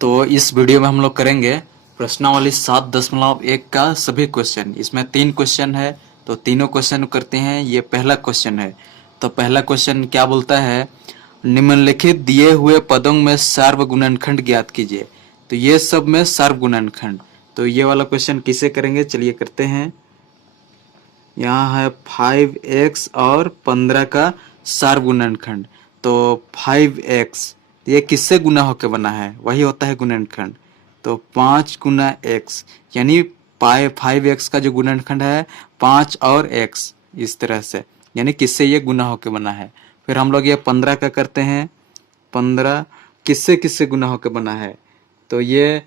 तो इस वीडियो में हम लोग करेंगे प्रश्नावली 7.1 का सभी क्वेश्चन। इसमें 3 क्वेश्चन है, तो तीनों क्वेश्चन करते हैं। ये पहला क्वेश्चन है। तो पहला क्वेश्चन क्या बोलता है, निम्नलिखित दिए हुए पदों में सार्व गुणनखंड ज्ञात कीजिए। तो ये सब में सार्व गुणनखंड, तो ये वाला क्वेश्चन किसे करेंगे, चलिए करते हैं। यहाँ है 5x और 15 का सार्व गुणनखंड। तो 5x ये किससे गुना होकर बना है, वही होता है गुणनखंड। तो 5 गुना x यानी 5x का जो गुणनखंड है 5 और x, इस तरह से, यानी किससे ये गुना होकर बना है। फिर हम लोग ये 15 का करते हैं। 15 किससे किससे गुना होकर बना है, तो ये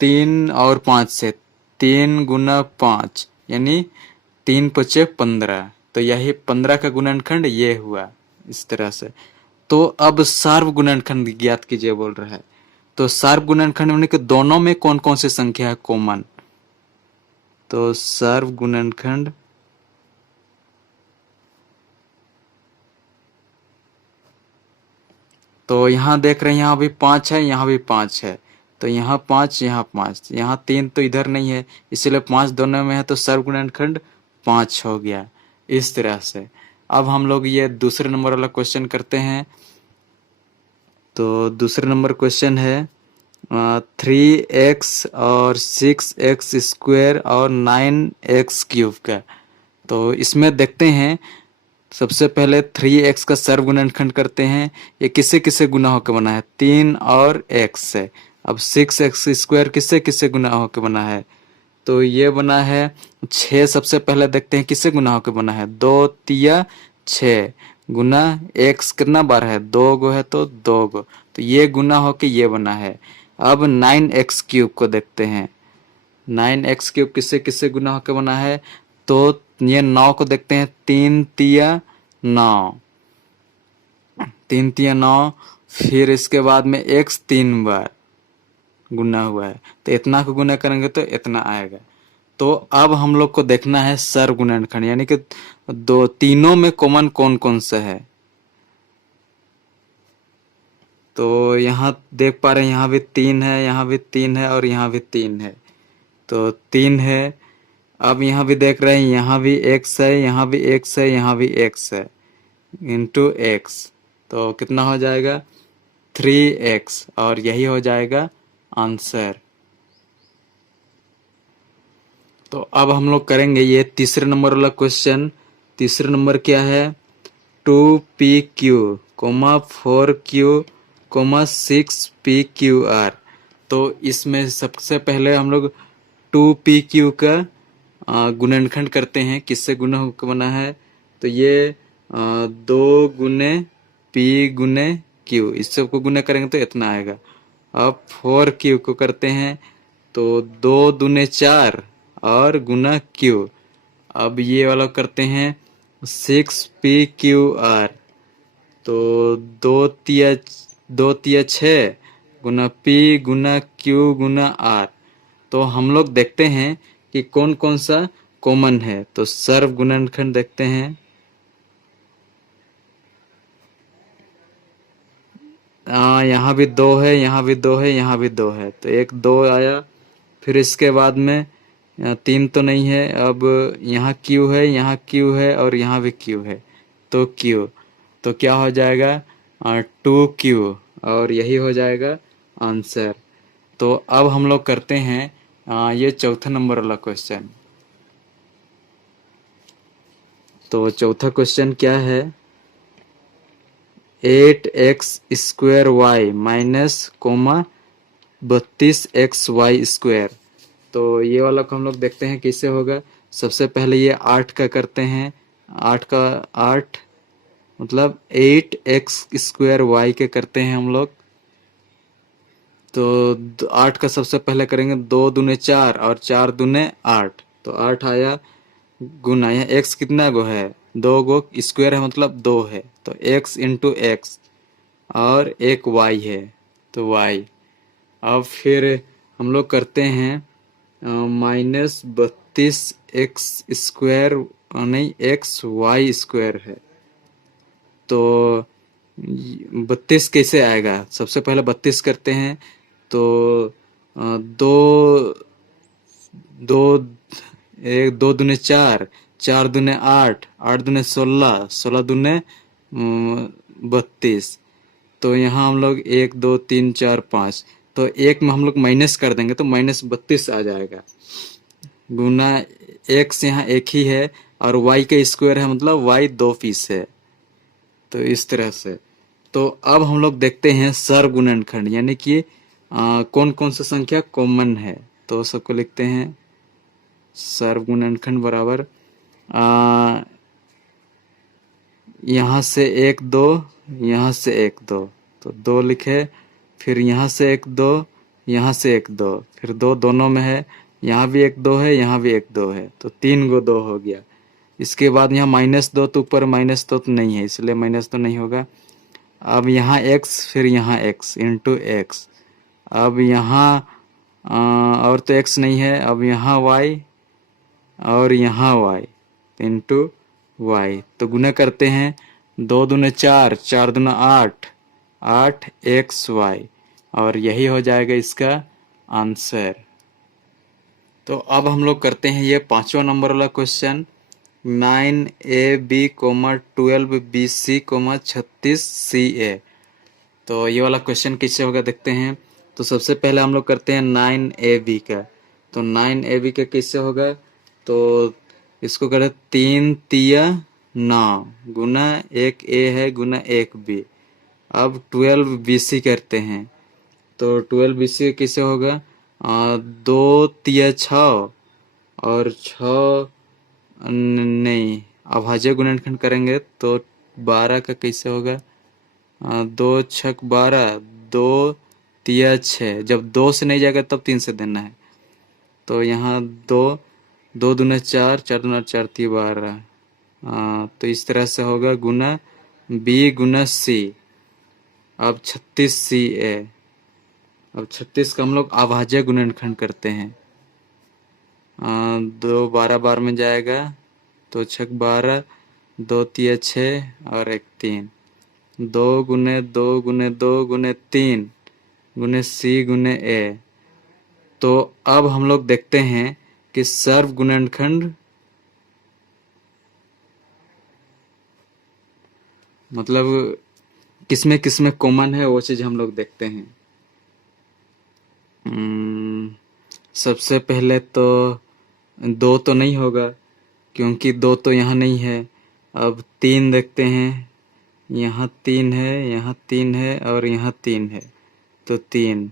3 और 5 से, 3 गुना 5 यानी 3 पचे 15। तो यही 15 का गुणनखंड ये हुआ, इस तरह से। तो अब सार्व गुणनखंड ज्ञात कीजिए बोल रहा है। तो सार्व गुणनखंड होने के दोनों में कौन कौन सी संख्या है कॉमन। तो सार्व गुणनखंड तो यहाँ देख रहे हैं, यहाँ भी 5 है, यहाँ भी 5 है। तो यहाँ 5, यहाँ 5, यहाँ 3 तो इधर नहीं है, इसलिए 5 दोनों में है, तो सर्व गुणनखंड 5 हो गया, इस तरह से। अब हम लोग ये दूसरे नंबर वाला क्वेश्चन करते हैं। तो दूसरे नंबर क्वेश्चन है 3x और 6x स्क्वायर और 9x क्यूब का। तो इसमें देखते हैं, सबसे पहले 3x का सर्व गुणनखंड करते हैं। ये किससे किससे गुना होकर बना है, 3 और x से। अब 6x स्क्वायर किससे किससे गुना होकर बना है, तो ये बना है 6। सबसे पहले देखते हैं किससे गुना होकर बना है, 2 तिया 6 गुना x कितना बार है, 2 गो है, तो 2 गो, तो ये गुना होकर ये बना है। अब 9x क्यूब को देखते हैं। 9x क्यूब किससे किससे गुना होकर बना है, तो ये 9 को देखते हैं। 3 तिया 9, 3 तिया 9, फिर इसके बाद में x 3 बार गुना हुआ है, तो इतना को गुना करेंगे तो इतना आएगा। तो अब हम लोग को देखना है सर्व गुणनखंड, यानी कि तीनों में कॉमन कौन कौन सा है। तो यहाँ देख पा रहे हैं, यहाँ भी 3 है, यहाँ भी 3 है और यहाँ भी 3 है, तो 3 है। अब यहाँ भी देख रहे हैं, यहाँ भी x है, यहाँ भी x है, यहाँ भी x है, इंटू x, तो कितना हो जाएगा 3x, और यही हो जाएगा आंसर। तो अब हम लोग करेंगे ये तीसरे नंबर वाला क्वेश्चन। तीसरे नंबर क्या है, 2pq, 4q, 6pqr। तो इसमें सबसे पहले हम लोग 2pq का गुणनखंड करते हैं। किससे गुना होकर बना है, तो ये 2 गुने p गुने q, इस सब को गुना करेंगे तो इतना आएगा। अब 4q को करते हैं, तो 2 दूने 4 और गुना q। अब ये वाला करते हैं 6pqr, तो 2 तिया 6 गुना p गुना q गुना r। तो हम लोग देखते हैं कि कौन कौन सा कॉमन है। तो सर्व गुणनखंड देखते हैं। यहाँ भी 2 है, यहाँ भी 2 है, यहाँ भी 2 है, तो एक 2 आया। फिर इसके बाद में 3 तो नहीं है। अब यहाँ Q है, यहाँ Q है और यहाँ भी Q है, तो Q, तो क्या हो जाएगा 2Q, और यही हो जाएगा आंसर। तो अब हम लोग करते हैं ये चौथा नंबर वाला क्वेश्चन। तो चौथा क्वेश्चन क्या है, 8x square y minus 32x y square. तो ये वाला को हम लोग देखते हैं कैसे होगा। सबसे पहले ये 8 का करते हैं। 8 मतलब 8x स्क्वायर वाई के करते हैं हम लोग। तो 8 का सबसे पहले करेंगे, 2 दूने 4 और 4 दूने 8, तो 8 आया गुना, यहाँ x कितना गो है, 2 गो, स्क्वायर है मतलब 2 है, तो x इंटू एक्स, और एक y है तो y। अब फिर हम लोग करते हैं -32x स्क्वायर, नहीं एक्स वाई स्क्वायर है, तो 32 कैसे आएगा। सबसे पहले 32 करते हैं, तो दो दो एक दो दूने चार, चार दूने आठ, आठ दूने 16, 16 दूने 32। तो यहाँ हम लोग 1 2 3 4 5, तो एक में हम लोग माइनस कर देंगे तो -32 आ जाएगा। गुना एक्स यहाँ एक ही है और वाई का स्क्वायर है, मतलब वाई 2 पीस है। तो इस तरह से। तो अब हम लोग देखते हैं सर्वगुणनखंड, यानी कि कौन कौन सा संख्या कॉमन है। तो सबको लिखते हैं सर्वगुणनखंड बराबर यहाँ से 1 2, यहाँ से 1 2, तो 2 लिखे, फिर यहाँ से 1 2, यहाँ से 1 2, फिर 2 दोनों में है, यहाँ भी 1 2 है, यहाँ भी 1 2 है, तो 3 गो 2 हो गया। इसके बाद यहाँ -2, तो ऊपर -2 तो नहीं है, इसलिए माइनस तो नहीं होगा। अब यहाँ x, फिर यहाँ x इंटू एक्स। अब यहाँ और तो x नहीं है, अब यहाँ y और यहाँ y इंटू वाई। तो गुना करते हैं, 2 दूने 4, 4 दूना 8, 8xy, और यही हो जाएगा इसका आंसर। तो अब हम लोग करते हैं ये 5वां नंबर वाला क्वेश्चन। 9ab, 12bc, 36ca। तो ये वाला क्वेश्चन कैसे होगा देखते हैं। तो सबसे पहले हम लोग करते हैं 9ab का। तो 9ab का कैसे होगा, तो इसको करें 3 तिया 9 गुना 1a है गुना 1b। अब 12bc करते हैं, तो 12bc कैसे होगा, 2 तिया 6 और 6 नहीं, अभाज्य गुणनखंड करेंगे तो 12 का कैसे होगा, 2 छक 12, 2 तिया 6, जब 2 से नहीं जाएगा तब 3 से देना है। तो यहाँ 2, 2 दूना 4, 4 दूना 4 तिया 12, तो इस तरह से होगा गुना b गुना c। अब 36ca। अब 36 का हम लोग अभाज्य गुणनखंड करते हैं, 2 12 बार में जाएगा, तो 6 12, 2 तिया 6 और 1 3, 2 गुने 2 गुने 2 गुने 3 गुने c गुने a। तो अब हम लोग देखते हैं कि सर्वगुणनखंड मतलब किसमें किसमें कॉमन है, वो चीज हम लोग देखते हैं। सबसे पहले तो 2 तो नहीं होगा, क्योंकि 2 तो यहाँ नहीं है। अब 3 देखते हैं, यहाँ 3 है, यहाँ 3 है और यहाँ 3 है, तो 3।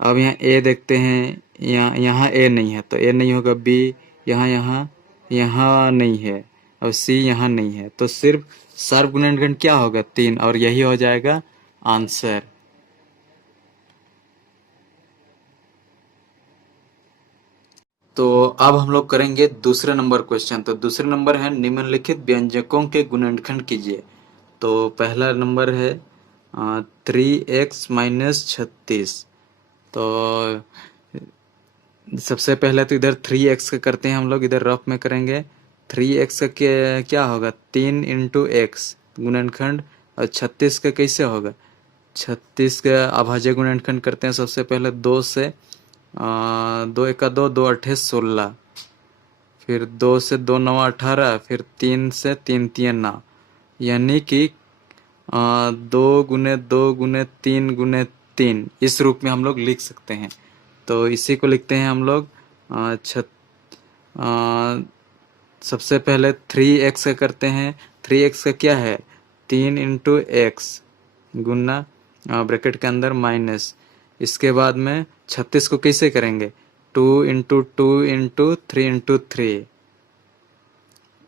अब यहाँ a देखते हैं, यहाँ a नहीं है, तो a नहीं होगा। b यहाँ नहीं है, और c यहाँ नहीं है, तो सिर्फ सर्वगुणनखंड क्या होगा, 3, और यही हो जाएगा आंसर। तो अब हम लोग करेंगे दूसरे नंबर क्वेश्चन। तो दूसरे नंबर है निम्नलिखित व्यंजकों के गुणनखंड कीजिए। तो पहला नंबर है 3x माइनस 36। तो सबसे पहले तो इधर 3x का करते हैं हम लोग, इधर रफ में करेंगे। 3x का क्या होगा, 3 इंटू एक्स गुणनखंड। और 36 का कैसे होगा, 36 का अभाज्य गुणनखंड करते हैं सबसे पहले 2 से, 2 1 2, 2 8 16, फिर 2 से 2 9 18, फिर 3 से 3 3 9, यानी कि 2 गुने 2 गुने 3 गुने 3, इस रूप में हम लोग लिख सकते हैं। तो इसी को लिखते हैं हम लोग सबसे पहले 3x का करते हैं। 3x का क्या है, 3 इंटू एक्स गुना ब्रैकेट के अंदर माइनस। इसके बाद में 36 को कैसे करेंगे, 2 इंटू 2 इंटू 3 इंटू 3,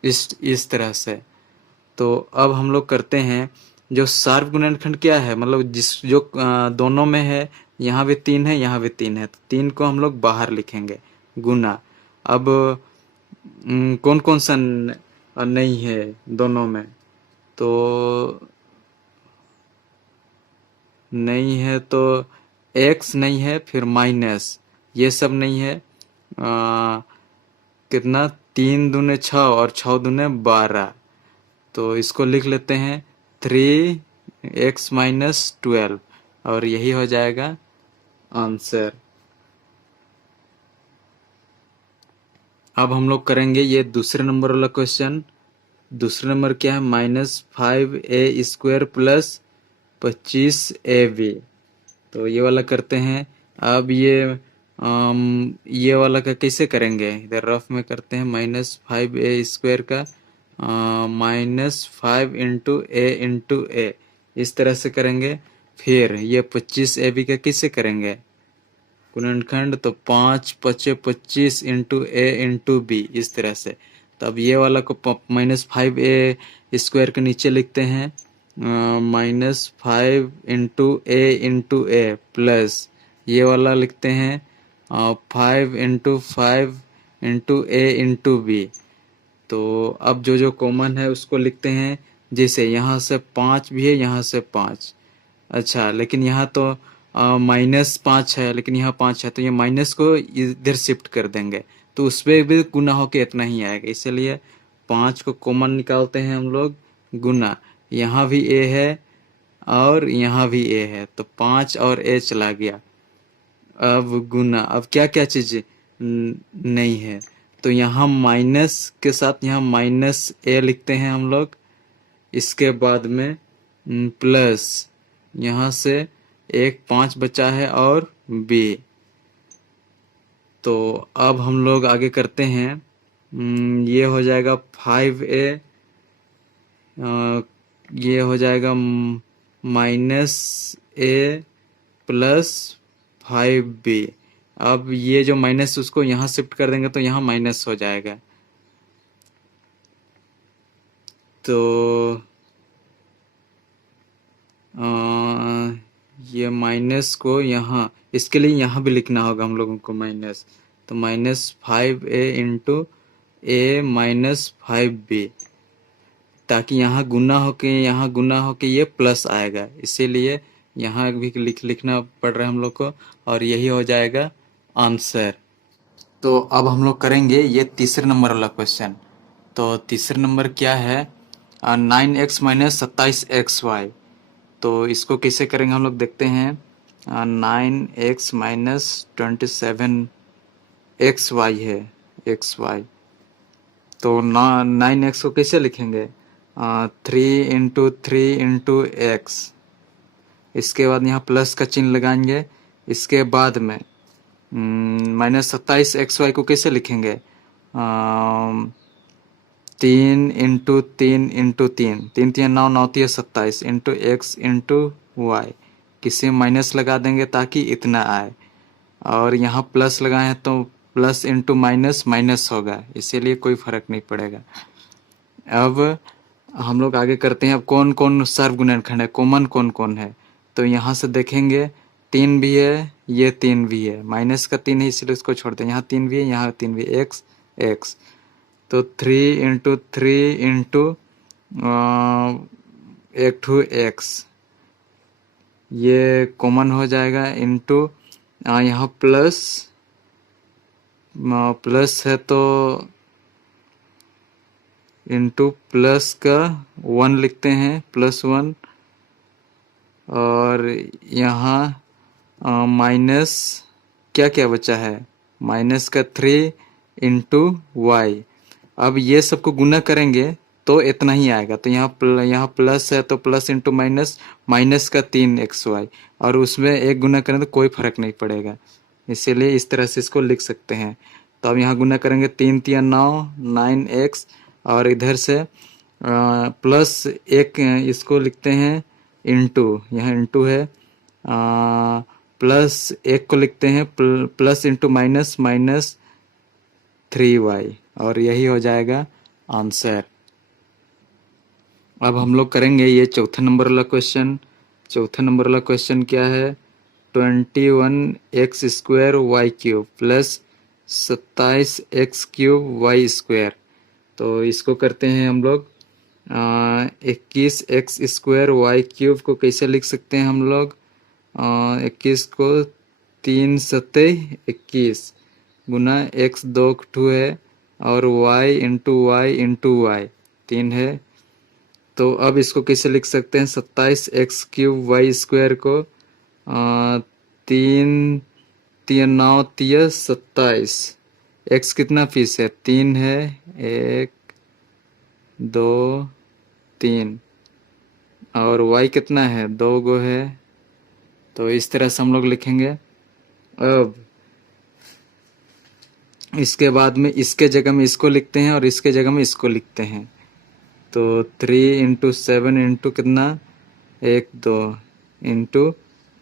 इस तरह से। तो अब हम लोग करते हैं जो सर्वगुणनखंड क्या है, मतलब जो दोनों में है, यहाँ भी 3 है, यहाँ भी 3 है, तो 3 को हम लोग बाहर लिखेंगे गुना। अब कौन कौन सा नहीं है दोनों में, तो नहीं है, तो x नहीं है, फिर माइनस, ये सब नहीं है। कितना, 3 दूने 6 और 6 दूने 12, तो इसको लिख लेते हैं 3x माइनस 12, और यही हो जाएगा आंसर। अब हम लोग करेंगे ये दूसरे नंबर वाला क्वेश्चन। दूसरे नंबर क्या है, -5a² प्लस 25ab। तो ये वाला करते हैं। अब ये वाला का कैसे करेंगे, इधर रफ में करते हैं। -5a² का -5 × a × a इस तरह से करेंगे। फिर ये 25ab का कैसे करेंगे गुणनखंड, तो 5×5 = 25 × a × b इस तरह से। तो अब ये वाला को -5a² के नीचे लिखते हैं -5 × a प्लस ये वाला लिखते हैं 5 × 5 × a × b। तो अब जो जो कॉमन है उसको लिखते हैं। जैसे यहाँ से 5 भी है, यहाँ से 5। अच्छा, लेकिन यहाँ तो -5 है, लेकिन यहाँ 5 है, तो ये माइनस को इधर शिफ्ट कर देंगे, तो उस पर भी गुना होके इतना ही आएगा। इसलिए 5 को कॉमन निकालते हैं हम लोग, गुना यहाँ भी a है और यहाँ भी a है, तो 5 और a चला गया। अब गुना, अब क्या क्या चीज़ नहीं है, तो यहाँ माइनस के साथ यहाँ -a लिखते हैं हम लोग। इसके बाद में प्लस यहाँ से एक 5 बचा है और b। तो अब हम लोग आगे करते हैं। ये हो जाएगा 5a, ये हो जाएगा -a प्लस 5b। अब ये जो माइनस उसको यहाँ शिफ्ट कर देंगे तो यहाँ माइनस हो जाएगा। तो ये माइनस को यहाँ, इसके लिए यहाँ भी लिखना होगा हम लोगों को माइनस। तो -5a × a-5b, ताकि यहाँ गुना होके ये प्लस आएगा, इसीलिए यहाँ भी लिखना पड़ रहा है हम लोग को, और यही हो जाएगा आंसर। तो अब हम लोग करेंगे ये तीसरे नंबर वाला क्वेश्चन। तो तीसरे नंबर क्या है, 9x - 27xy। तो इसको कैसे करेंगे हम लोग देखते हैं। 9x - 27xy है, xy। तो 9x को कैसे लिखेंगे, 3 × 3 × x। इसके बाद यहाँ प्लस का चिन्ह लगाएंगे। इसके बाद में -27xy को कैसे लिखेंगे, 3 × 3 × 3, 3 × 3 = 9, 9 × 3 = 27 × x × y। किसी में माइनस लगा देंगे ताकि इतना आए, और यहाँ प्लस लगाए हैं तो प्लस × माइनस माइनस होगा, इसीलिए कोई फर्क नहीं पड़ेगा। अब हम लोग आगे करते हैं। अब कौन कौन सर्वगुणनखंड है, कॉमन कौन कौन है, तो यहाँ से देखेंगे 3 भी है, ये 3 भी है, माइनस का 3 है इसलिए उसको छोड़ दें। यहाँ 3 भी है, यहाँ 3 भी है, x। तो 3 × 3 × x, ये कॉमन हो जाएगा। इंटू यहाँ प्लस है तो इंटू प्लस का 1 लिखते हैं, +1। और यहाँ माइनस क्या क्या बचा है, माइनस का 3 × y। अब ये सबको गुना करेंगे तो इतना ही आएगा। तो यहाँ प्लस है तो प्लस × माइनस, माइनस का 3xy, और उसमें एक गुना करें तो कोई फर्क नहीं पड़ेगा, इसीलिए इस तरह से इसको लिख सकते हैं। तो अब यहाँ गुना करेंगे, 3 × 3 = 9, 9x, और इधर से प्लस एक इसको लिखते हैं इंटू, यहाँ इंटू है, प्लस एक को लिखते हैं प्लस × माइनस, माइनस 3y, और यही हो जाएगा आंसर। अब हम लोग करेंगे ये चौथा नंबर वाला क्वेश्चन। चौथा नंबर वाला क्वेश्चन क्या है, 21x² y³ plus 27x³ y²। तो इसको करते हैं हम लोग। 21x² y³ को कैसे लिख सकते हैं हम लोग, 21 को 3 × 21 गुना x 2 है, और y × y 3 है। तो अब इसको कैसे लिख सकते हैं, 27x³ y² को तीन, तीन नौ तिया 27। एक्स कितना पीस है? 3 है, 1 2 3। और वाई कितना है? 2 गो है। तो इस तरह से हम लोग लिखेंगे। अब इसके बाद में इसके जगह में इसको लिखते हैं और इसके जगह में इसको लिखते हैं। तो 3 × 7 इंटू कितना? 1 2 into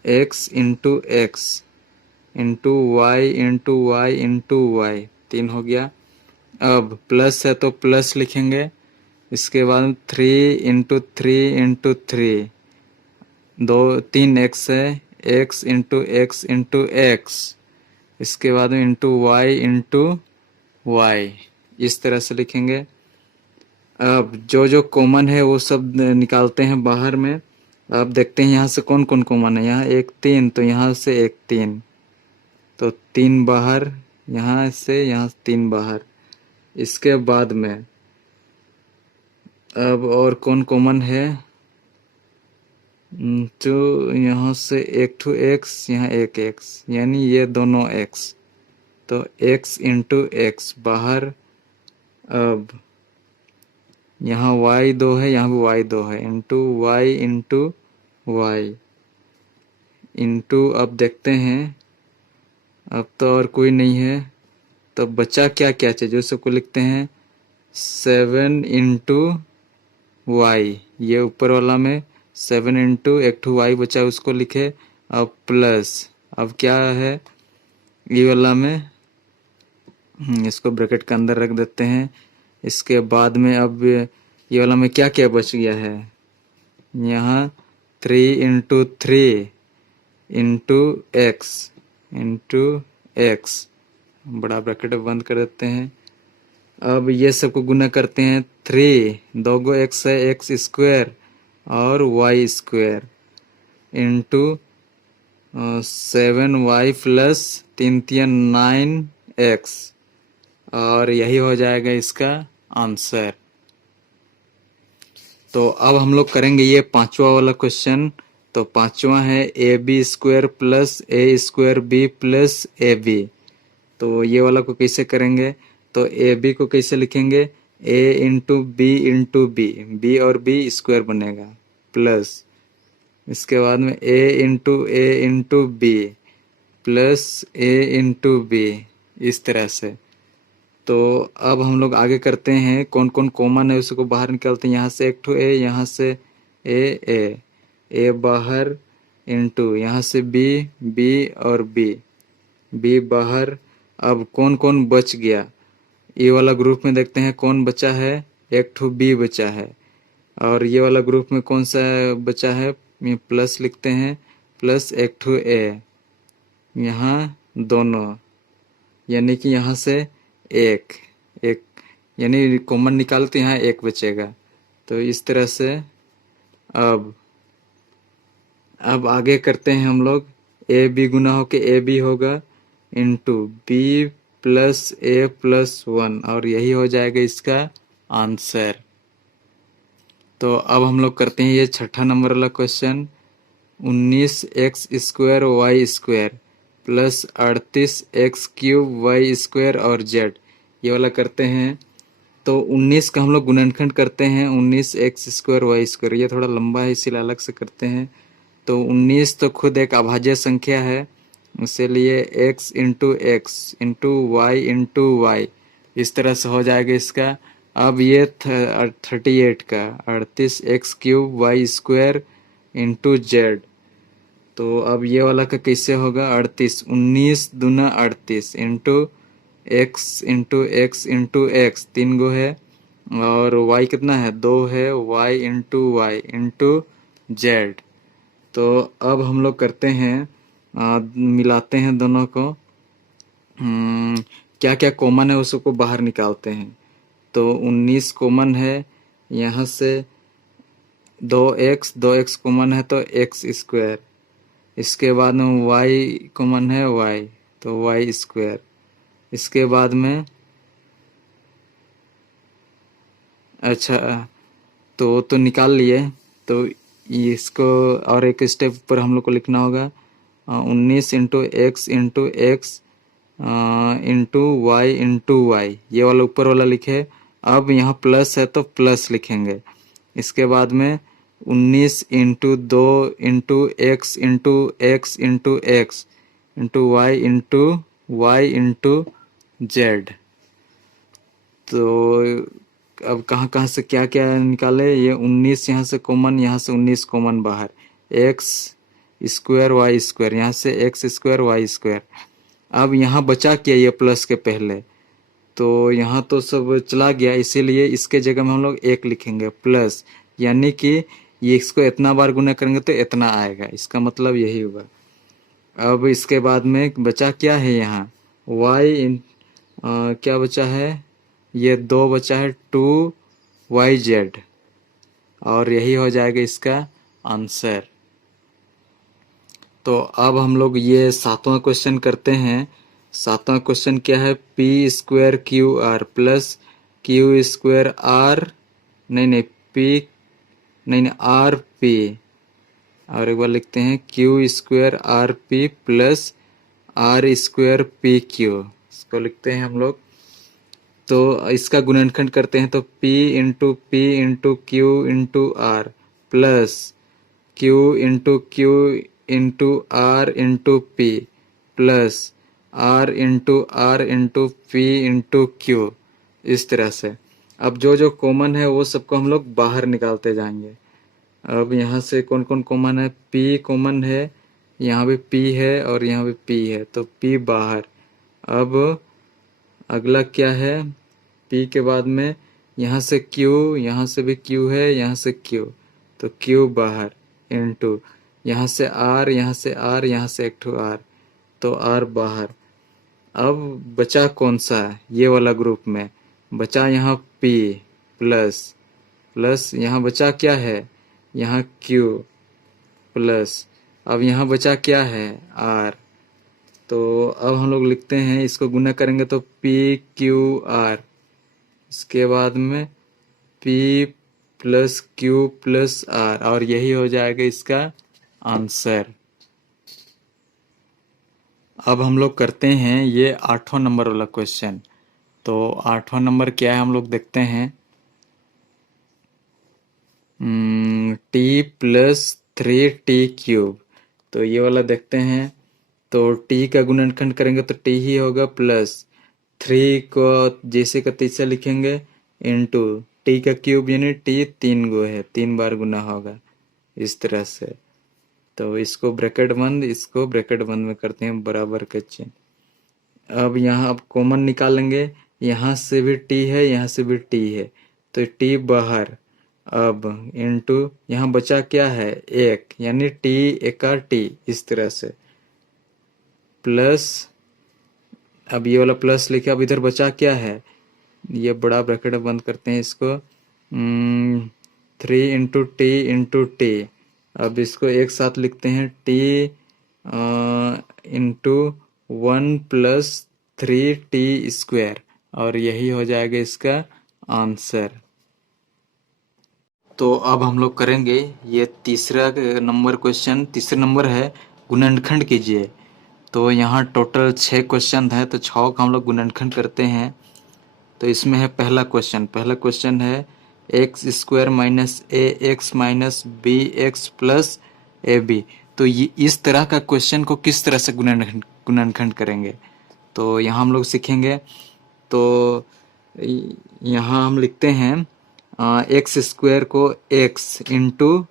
x into x into y into y into y, 3 हो गया। अब प्लस है तो प्लस लिखेंगे। इसके बाद 3 × 3 × 3, 3 एक्स है, x into x into x. इसके बाद में इंटू वाई, इस तरह से लिखेंगे। अब जो जो कॉमन है वो सब निकालते हैं बाहर में। अब देखते हैं यहाँ से कौन कौन कॉमन है। यहाँ 1 3, तो यहाँ से 1 3, तो 3 बाहर, यहाँ से यहाँ 3 बाहर। इसके बाद में अब और कौन कॉमन है? तो यहाँ से 1 एक्स, यहाँ 1 एक्स, यानी ये दोनों एक्स, तो एक्स इंटू एक्स बाहर। अब यहाँ y 2 है, यहाँ भी y 2 है, into y into y into. अब देखते हैं, अब तो और कोई नहीं है, तो बचा क्या क्या चीज, जो सबको लिखते हैं 7 इंटू वाई। ये ऊपर वाला में 7 इंटू 1 वाई बचा, उसको लिखे। अब प्लस, अब क्या है ये वाला में, इसको ब्रैकेट के अंदर रख देते हैं। इसके बाद में अब ये वाला में क्या क्या बच गया है? यहाँ 3 × 3 इंटू एक्स, बड़ा ब्रैकेट बंद कर देते हैं। अब ये सबको गुना करते हैं। 3 2 गो एक्स है, एक्स स्क्वायर और y square into 7y plus 3 3 9x, और यही हो जाएगा इसका आंसर। तो अब हम लोग करेंगे ये पांचवा वाला क्वेश्चन। तो पांचवा है AB² plus A² B plus AB। तो ये वाला को कैसे करेंगे? तो AB को कैसे लिखेंगे? A into b into b, b और बी स्क्वायर बनेगा, प्लस इसके बाद में A into b plus A into b, इस तरह से। तो अब हम लोग आगे करते हैं, कौन कौन कॉमन है उसको बाहर निकालते हैं। यहाँ से 1 A, यहाँ से A बाहर इंटू यहाँ से B और B बाहर। अब कौन कौन बच गया ये वाला ग्रुप में देखते हैं कौन बचा है। 1 B बचा है। और ये वाला ग्रुप में कौन सा बचा है? प्लस लिखते हैं, प्लस 1 A, यहाँ दोनों, यानी कि यहाँ से एक यानी कॉमन निकालते यहाँ 1 बचेगा। तो इस तरह से अब आगे करते हैं हम लोग। AB गुना होके AB होगा into B plus A plus 1, और यही हो जाएगा इसका आंसर। तो अब हम लोग करते हैं ये छठा नंबर वाला question. 19x² y² plus 38x³ y² और z, ये वाला करते हैं। तो 19 का हम लोग गुणनखंड करते हैं, 19x² y²। ये थोड़ा लंबा है इसीलिए अलग से करते हैं। तो 19 तो खुद एक अभाज्य संख्या है, इसीलिए x into x into y into y, इस तरह से हो जाएगा इसका। अब ये 38 का 38x³ y² इंटू जेड। तो अब ये वाला का कैसे होगा? 38, 19 दूना 38 इंटू एक्स इंटू एक्स, 3 गो है, और y कितना है? 2 है, y इंटू जेड। तो अब हम लोग करते हैं, मिलाते हैं दोनों को। क्या क्या कॉमन है उसको बाहर निकालते हैं। तो 19 कॉमन है, यहाँ से 2x कॉमन है तो x²। इसके बाद में y कॉमन है, y, तो y²। इसके बाद में अच्छा, तो निकाल लिए। तो इसको और एक स्टेप पर हम लोग को लिखना होगा। 19 इंटू एक्स इंटू वाई, ये वाला ऊपर वाला लिखे। अब यहाँ प्लस है तो प्लस लिखेंगे। इसके बाद में 19 into 2 into x into x into x into y into z. तो अब कहाँ कहाँ से क्या क्या निकाले, ये 19 यहाँ से कॉमन, यहाँ से 19 कॉमन बाहर, एक्स स्क्वायर वाई स्क्वायर, यहाँ से एक्स स्क्वायर वाई स्क्वायर। अब यहाँ बचा क्या, ये प्लस के पहले, तो यहाँ तो सब चला गया, इसीलिए इसके जगह में हम लोग एक लिखेंगे प्लस, यानी कि ये इसको इतना बार गुना करेंगे तो इतना आएगा, इसका मतलब यही हुआ। अब इसके बाद में बचा क्या है यहाँ, क्या बचा है, ये 2 बचा है 2YZ, और यही हो जाएगा इसका आंसर। तो अब हम लोग ये 7वां क्वेश्चन करते हैं। 7वां क्वेश्चन क्या है, P² QR plus Q² RP, और एक बार लिखते हैं Q² RP plus R² PQ, इसको लिखते हैं हम लोग। तो इसका गुणनखंड करते हैं, तो P into Q into R plus Q into R into P plus R into P into Q, इस तरह से। अब जो जो कॉमन है वो सबको हम लोग बाहर निकालते जाएंगे। अब यहाँ से कौन कौन कॉमन है, P कॉमन है, यहाँ भी P है और यहाँ भी P है, तो P बाहर। अब अगला क्या है, P के बाद में यहाँ से Q, यहाँ से भी Q है, यहाँ से Q, तो Q बाहर इंटू यहाँ से R, यहाँ से R, यहाँ से एक ठो R, तो R बाहर। अब बचा कौन सा, ये वाला ग्रुप में बचा यहाँ P प्लस यहाँ बचा क्या है, यहाँ Q प्लस, अब यहाँ बचा क्या है R, तो अब हम लोग लिखते हैं, इसको गुना करेंगे तो PQR, इसके बाद में P plus Q plus R, और यही हो जाएगा इसका आंसर। अब हम लोग करते हैं ये 8वां नंबर वाला क्वेश्चन। तो 8वां नंबर क्या है हम लोग देखते हैं, T प्लस 3T³, तो ये वाला देखते हैं। तो T का गुणनखंड करेंगे तो T ही होगा, प्लस 3 को जैसे का तैसे लिखेंगे, इंटू T का क्यूब यानी T 3 गो है, 3 बार गुना होगा, इस तरह से। तो इसको ब्रैकेट बंद, इसको ब्रैकेट बंद में करते हैं बराबर का चिन्ह। अब यहाँ अब कॉमन निकालेंगे, यहाँ से भी T है, यहाँ से भी T है, तो T बाहर। अब इंटू यहाँ बचा क्या है, एक, यानी T एका T, इस तरह से प्लस। अब ये वाला प्लस लिखे, अब इधर बचा क्या है, ये बड़ा ब्रैकेट बंद करते हैं इसको, 3 इंटू T। अब इसको एक साथ लिखते हैं, T इंटू 1 प्लस 3T², और यही हो जाएगा इसका आंसर। तो अब हम लोग करेंगे ये तीसरा नंबर क्वेश्चन, तीसरा नंबर है गुणनखंड कीजिए। तो यहाँ टोटल 6 क्वेश्चन है, तो 6 का हम लोग गुणनखंड करते हैं। तो इसमें है पहला क्वेश्चन है x² minus ax minus bx plus ab। तो ये इस तरह का क्वेश्चन को किस तरह से गुणनखंड करेंगे, तो यहाँ हम लोग सीखेंगे। तो यहाँ हम लिखते हैं x² को x इंटू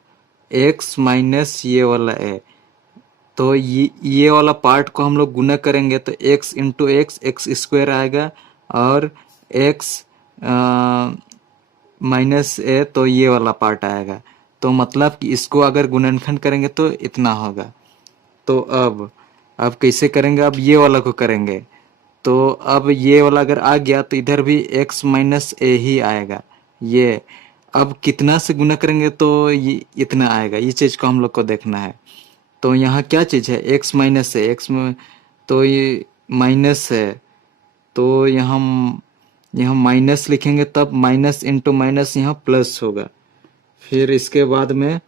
एक्स माइनस ये वाला है, तो ये वाला पार्ट को हम लोग गुना करेंगे तो x इंटू x² आएगा, और x माइनस a, तो ये वाला पार्ट आएगा। तो मतलब कि इसको अगर गुणनखंड करेंगे तो इतना होगा। तो अब कैसे करेंगे, अब ये वाला को करेंगे, तो अब ये वाला अगर आ गया तो इधर भी x माइनस a ही आएगा। ये अब कितना से गुना करेंगे तो ये इतना आएगा, ये चीज़ को हम लोग को देखना है। तो यहाँ क्या चीज़ है, x माइनस है, x में तो ये माइनस है, तो यहाँ माइनस लिखेंगे, तब माइनस इंटू माइनस यहाँ प्लस होगा। फिर इसके बाद में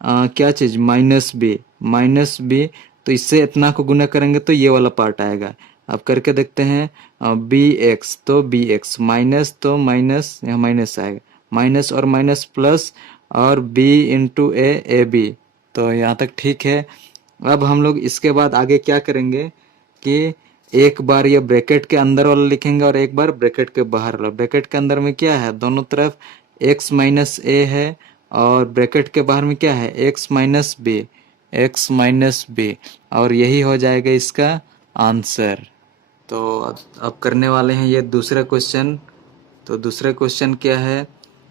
क्या चीज़, माइनस बी, तो इससे इतना को गुना करेंगे तो ये वाला पार्ट आएगा। अब करके देखते हैं बी एक्स, तो बी एक्स माइनस, तो माइनस यहाँ माइनस आएगा, माइनस और माइनस प्लस, और बी इंटू ए बी। तो यहाँ तक ठीक है। अब हम लोग इसके बाद आगे क्या करेंगे कि एक बार ये ब्रैकेट के अंदर वाला लिखेंगे और एक बार ब्रैकेट के बाहर वाला। ब्रैकेट के अंदर में क्या है, दोनों तरफ x माइनस ए है, और ब्रैकेट के बाहर में क्या है, x minus b, x minus b, और यही हो जाएगा इसका आंसर। तो अब करने वाले हैं ये दूसरा क्वेश्चन। तो दूसरा क्वेश्चन क्या है,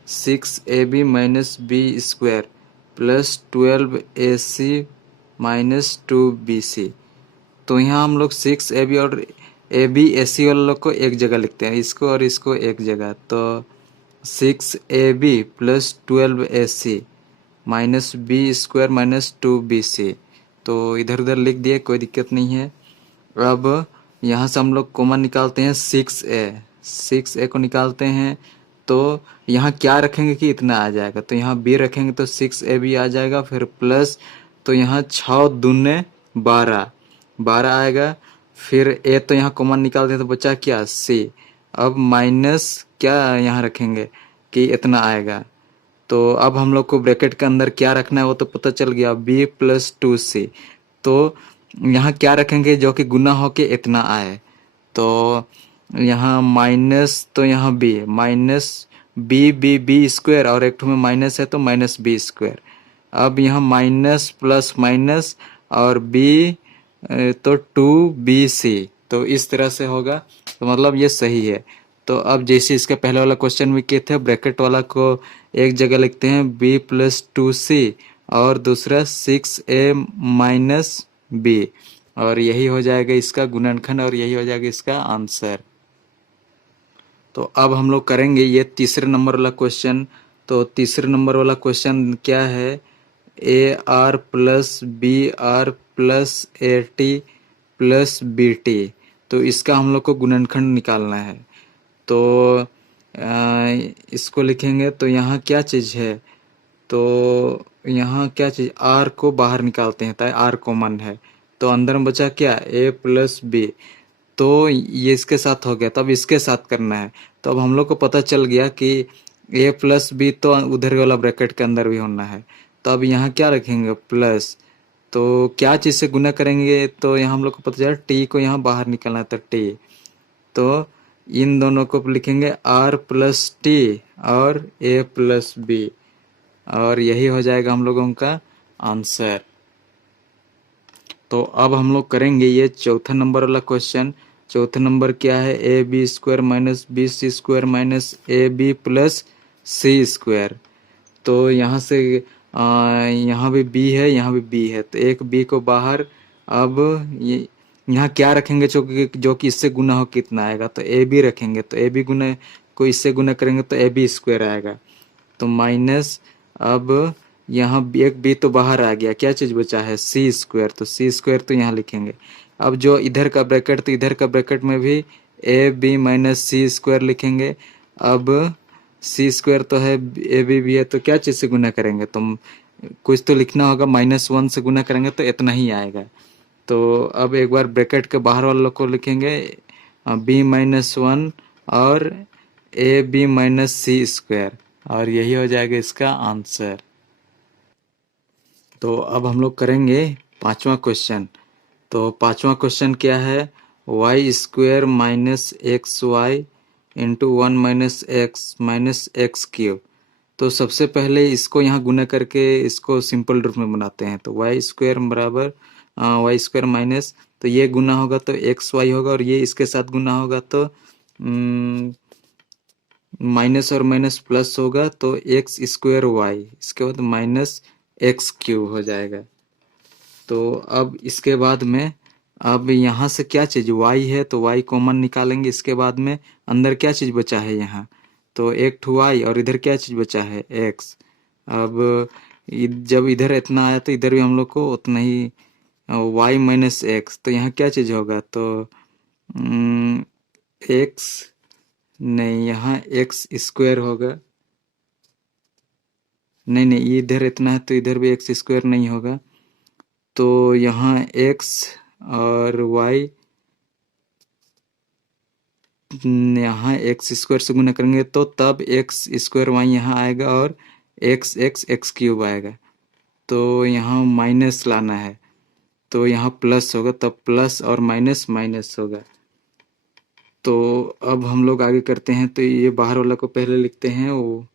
6ab minus b square plus 12ac minus 2bc। तो यहाँ हम लोग 6ab और ab ac वाले लोग को एक जगह लिखते हैं, इसको और इसको एक जगह। तो 6ab plus 12ac minus b square minus 2bc, तो इधर उधर लिख दिए, कोई दिक्कत नहीं है। अब यहाँ से हम लोग कॉमन निकालते हैं 6a को निकालते हैं, तो यहाँ क्या रखेंगे कि इतना आ जाएगा, तो यहाँ b रखेंगे तो 6ab आ जाएगा, फिर प्लस, तो यहाँ 6 दूने 12 आएगा, फिर a तो यहाँ कॉमन निकालते हैं तो बचा क्या, c। अब माइनस क्या यहाँ रखेंगे कि इतना आएगा। तो अब हम लोग को ब्रैकेट के अंदर क्या रखना है वो तो पता चल गया, b प्लस 2c। तो यहाँ क्या रखेंगे जो कि गुना हो के इतना आए, तो यहाँ माइनस, तो यहाँ b माइनस बी स्क्वायर, और एक में माइनस है तो माइनस बी स्क्वायर। अब यहाँ माइनस प्लस माइनस और b तो 2bc, तो इस तरह से होगा, तो मतलब ये सही है। तो अब जैसे इसके पहले वाला क्वेश्चन में किए थे, ब्रैकेट वाला को एक जगह लिखते हैं b प्लस 2c, और दूसरा 6a माइनस b, और यही हो जाएगा इसका गुणनखंड, और यही हो जाएगा इसका आंसर। तो अब हम लोग करेंगे ये तीसरे नंबर वाला क्वेश्चन। तो तीसरे नंबर वाला क्वेश्चन क्या है, a r plus b r plus a t plus b t. तो इसका हम लोग को गुणनखंड निकालना है। तो इसको लिखेंगे, तो यहाँ क्या चीज़ है, तो यहाँ क्या चीज़, आर को बाहर निकालते हैं ताकि आर कॉमन है, तो अंदर में बचा क्या, ए प्लस बी। तो ये इसके साथ हो गया, तब इसके साथ करना है। तो अब हम लोग को पता चल गया कि ए प्लस बी तो उधर वाला ब्रैकेट के अंदर भी होना है। तो अब यहाँ क्या रखेंगे, प्लस, तो क्या चीज़ से गुना करेंगे, तो यहाँ हम लोग को पता चला टी को यहाँ बाहर निकालना है, तो टी, तो इन दोनों को लिखेंगे आर प्लस टी और ए प्लस बी, और यही हो जाएगा हम लोगों का आंसर। तो अब हम लोग करेंगे ये चौथा नंबर वाला क्वेश्चन। चौथा नंबर क्या है, a b square minus b c square minus a b plus c square. तो यहाँ से यहाँ भी b है, यहाँ भी b है, तो एक b को बाहर। अब ये यहाँ क्या रखेंगे जो कि इससे गुना हो कितना आएगा, तो ए बी रखेंगे, तो ए बी गुना को इससे गुना करेंगे तो ए बी स्क्वायर आएगा, तो माइनस। अब यहाँ एक b तो बाहर आ गया, क्या चीज़ बचा है, सी स्क्वायर, तो सी स्क्वायर तो यहाँ लिखेंगे। अब जो इधर का ब्रैकेट, तो इधर का ब्रैकेट में भी a b minus c square लिखेंगे। अब सी स्क्वायर तो है, ए बी भी है, तो क्या चीज़ से गुना करेंगे, तो कुछ तो लिखना होगा, -1 से गुना करेंगे तो इतना ही आएगा। तो अब एक बार ब्रैकेट के बाहर वालों को लिखेंगे b-1 और a b minus c square, और यही हो जाएगा इसका आंसर। तो अब हम लोग करेंगे पांचवा क्वेश्चन। तो पांचवा क्वेश्चन क्या है, y square minus x y into 1 minus x cube. तो सबसे पहले इसको यहाँ गुना करके इसको सिंपल रूप में बनाते हैं। तो वाई स्क्वायर बराबर वाई स्क्वायर माइनस, तो ये गुना होगा तो एक्स वाई होगा, और ये इसके साथ गुना होगा तो माइनस और माइनस प्लस होगा, तो एक्स स्क्वायर वाई, इसके बाद माइनस एक्स क्यूब हो जाएगा। तो अब इसके बाद में अब यहाँ से क्या चीज़ y है, तो y कॉमन निकालेंगे। इसके बाद में अंदर क्या चीज़ बचा है यहाँ, तो एक ठो y, और इधर क्या चीज़ बचा है, x। अब जब इधर इतना आया तो इधर भी हम लोग को उतना ही y माइनस एक्स, तो यहाँ क्या चीज़ होगा, तो x नहीं, यहाँ एक्स स्क्वायर होगा, नहीं इधर इतना है तो इधर भी एक्स स्क्वायर नहीं होगा, तो यहाँ x और y, यहाँ एक्स स्क्वायर से गुना करेंगे तो तब एक्स स्क्वायर वाई यहाँ आएगा और एक्स एक्स एक्स क्यूब आएगा। तो यहाँ माइनस लाना है तो यहाँ प्लस होगा, तब प्लस और माइनस माइनस होगा। तो अब हम लोग आगे करते हैं। तो ये बाहर वाला को पहले लिखते हैं, वो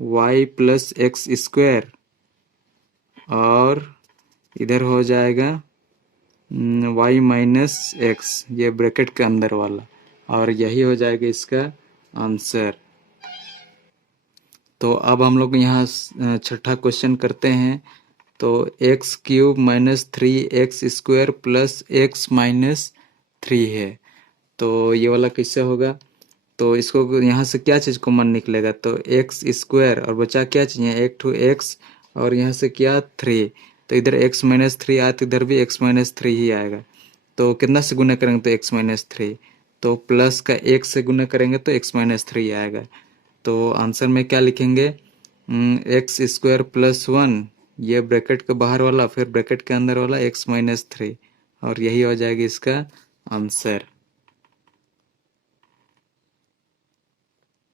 y प्लस एक्स स्क्वायर और इधर हो जाएगा y माइनस एक्स, ये ब्रैकेट के अंदर वाला, और यही हो जाएगा इसका आंसर। तो अब हम लोग यहाँ छठा क्वेश्चन करते हैं। तो x cube minus 3x square plus x minus 3 है। तो ये वाला कैसे होगा? तो इसको यहाँ से क्या चीज़ कॉमन निकलेगा? तो एक्स स्क्वायर और बचा क्या चाहिए? एक टू एक्स और यहाँ से क्या 3, तो इधर x माइनस 3 आया तो इधर भी x माइनस 3 ही आएगा। तो कितना से गुना करेंगे? तो x माइनस 3, तो प्लस का 1 से गुना करेंगे तो x माइनस 3 आएगा। तो आंसर में क्या लिखेंगे? एक्स स्क्वायर प्लस 1, ये ब्रैकेट के बाहर वाला, फिर ब्रैकेट के अंदर वाला x माइनस 3, और यही हो जाएगा इसका आंसर।